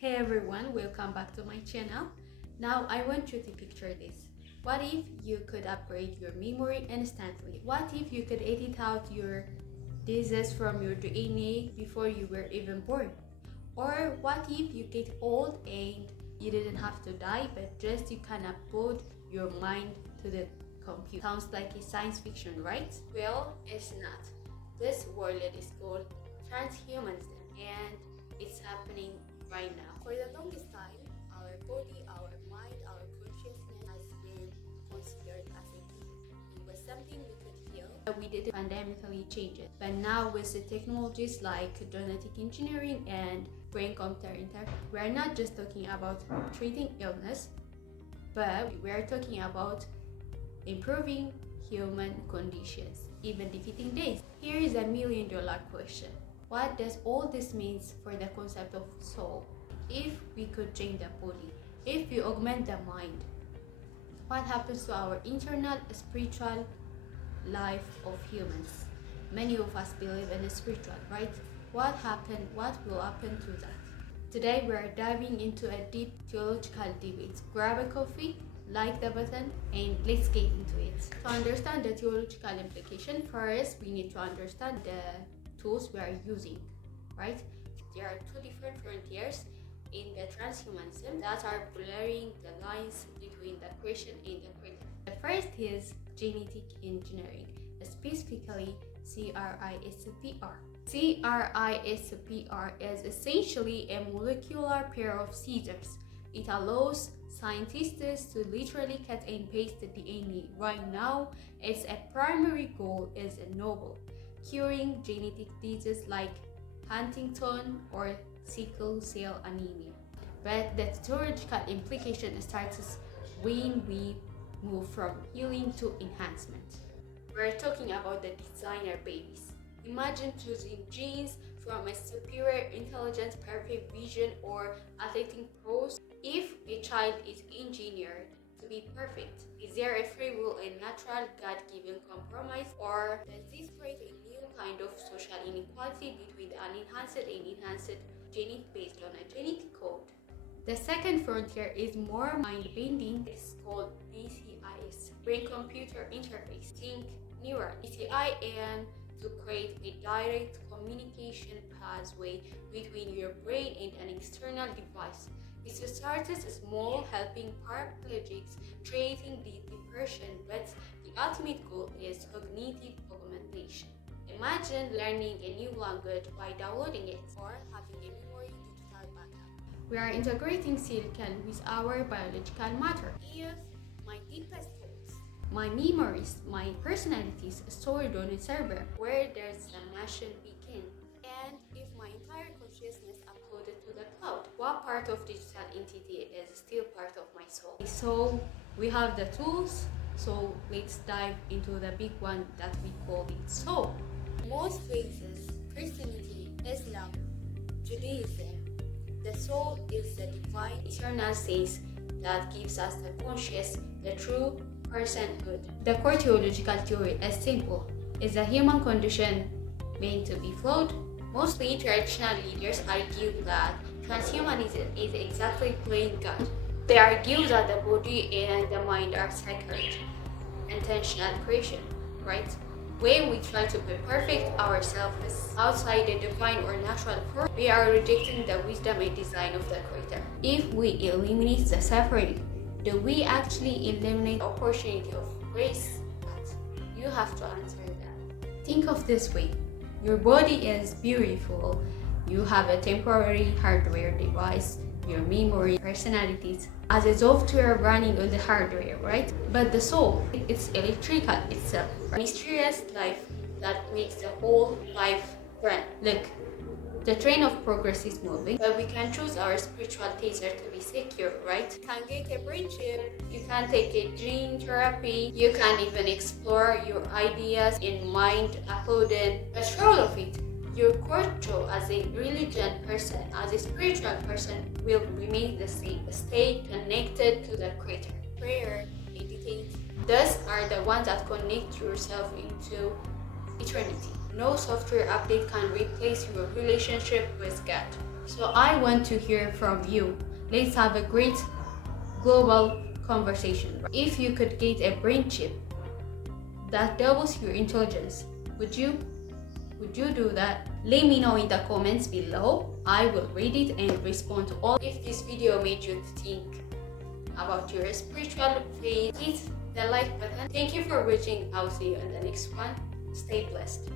Hey everyone, welcome back to my channel. Now I want you to picture this. What if you could upgrade your memory instantly? What if you could edit out your disease from your DNA before you were even born? Or what if you get old and you didn't have to die, but just you can upload your mind to the computer? Sounds like a science fiction, right? Well, it's not. This world is called transhumanism and it's happening right now. For the longest time, our body, our mind, our consciousness has been considered as a gift. It was something we could heal, but we didn't fundamentally change it. But now with the technologies like genetic engineering and brain-computer interface, we are not just talking about treating illness, but we are talking about improving human conditions, even defeating disease. Here is a $1,000,000 question. What does all this mean for the concept of soul? If we could change the body, if we augment the mind, what happens to our internal spiritual life of humans? Many of us believe in the spiritual, right? What will happen to that? Today we are diving into a deep theological debate. Grab a coffee, like the button, and let's get into it. To understand the theological implication, first we need to understand the tools we are using, right? There are two different frontiers in the transhumanism that are blurring the lines between the creation and the creator. The first is genetic engineering, specifically CRISPR. CRISPR is essentially a molecular pair of scissors. It allows scientists to literally cut and paste the DNA. Right now, its primary goal is noble, curing genetic diseases like Huntington or sickle cell anemia. But the theoretical implication starts when we move from healing to enhancement. We're talking about the designer babies. Imagine choosing genes from a superior intelligence, perfect vision, or athletic prose. If a child is engineered to be perfect, is there a free will and natural God-given compromise, or does this create a new kind of social inequality between the unenhanced and enhanced genes based on a genetic code? The second frontier is more mind-bending. It's called BCIS, brain-computer interface. Think neural BCI, and to create a direct communication pathway between your brain and an external device. It starts small, helping paraplegics, treating depression, but the ultimate goal is cognitive augmentation. Imagine learning a new language by downloading it, or having a memory digital backup. We are integrating silicon with our biological matter. If my deepest thoughts, my memories, my personalities stored on a server, where does the machine begin? And if my entire consciousness uploaded to the cloud, what part of digital entity is still part of my soul? So we have the tools, so let's dive into the big one that we call it soul. Most faiths, Christianity, Islam, Judaism, the soul is the divine eternal sense that gives us the conscious, the true personhood. The core theological theory is simple. Is the human condition meant to be flawed? Mostly traditional leaders argue that transhumanism is exactly playing God. They argue that the body and the mind are sacred, intentional creation, right? When we try to be perfect ourselves outside the divine or natural form, we are rejecting the wisdom and design of the Creator. If we eliminate the suffering, do we actually eliminate the opportunity of grace? You have to answer that. Think of this way. Your body is beautiful. You have a temporary hardware device, your memory, personalities, as a software running on the hardware, right? But the soul, it's electrical itself. A mysterious life that makes the whole life run. Look, the train of progress is moving, but we can choose our spiritual taser to be secure, right? You can get a brain chip, you can take a gene therapy, you can even explore your ideas in mind uploaded. But all of it, your core job as a religion person, as a spiritual person, will remain the same. Stay connected to the Creator. Prayer, meditate, those are the ones that connect yourself into eternity. No software update can replace your relationship with God. So I want to hear from you. Let's have a great global conversation. If you could get a brain chip that doubles your intelligence, would you? Would you do that? Let me know in the comments below. I will read it and respond to all. If this video made you think about your spiritual faith, hit the like button. Thank you for watching. I'll see you in the next one. Stay blessed.